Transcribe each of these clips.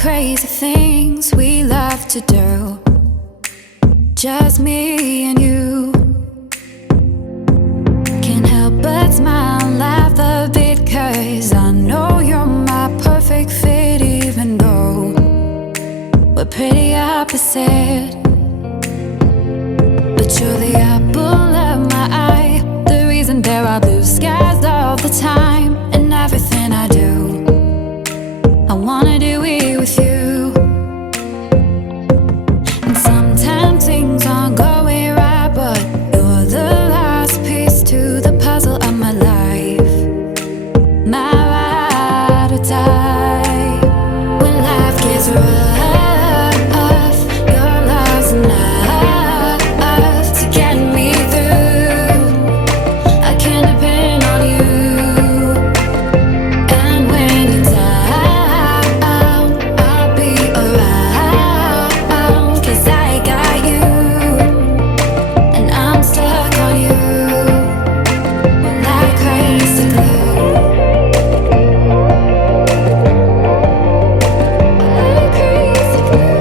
crazy things we love to do, just me and you. Can't help but smile and laugh a bit, 'cause I know you're my perfect fit, even though we're pretty opposite. But you're the apple of my eye, the reason there are blue skies all the time. And everything I do, I wanna do it with you. And sometimes things aren't going right, but you're the last piece to the puzzle of my life, my ride or die. When life gets rough, your love's enough to get me through. I can depend on you. And when you're down, I'll be around, 'cause I got you, and I'm stuck on you like crazy glue. Like crazy glue.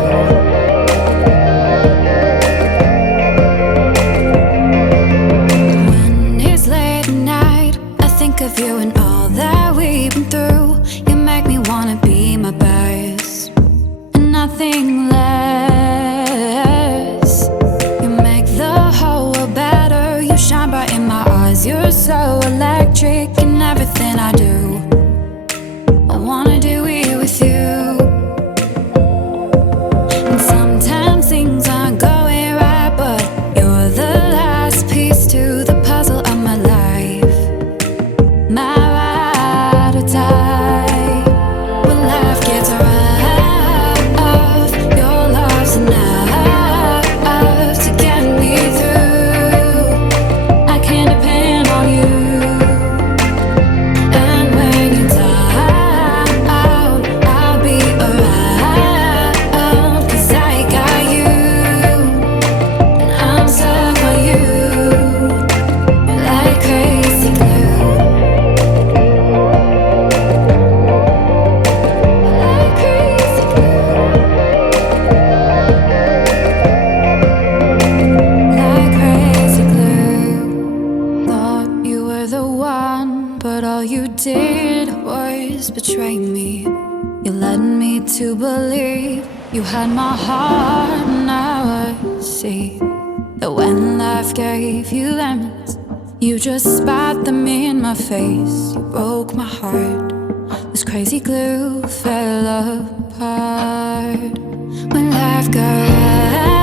When it's late at night, I think of you and all that we've been through. You make me wanna be my best and nothing less. You make the whole world better. You shine bright in my eyes. You're so electric in everything I do. I wanna do it with you. And sometimes things aren't going right, but you're the last piece to the puzzle of my life, my ride or die. When life gets rough, your love's enough to get me through. I can depend on you. And when you're down, I'll be around, 'cause I got you, and I'm stuck on you like crazy glue. Like crazy glue. Like crazy glue. Thought you were the one, but all you did was betray me. You led me to believe you had my heart. Now I see that when life gave you lemons, you just spat them in my face. You broke my heart. This crazy glue fell apart. When life got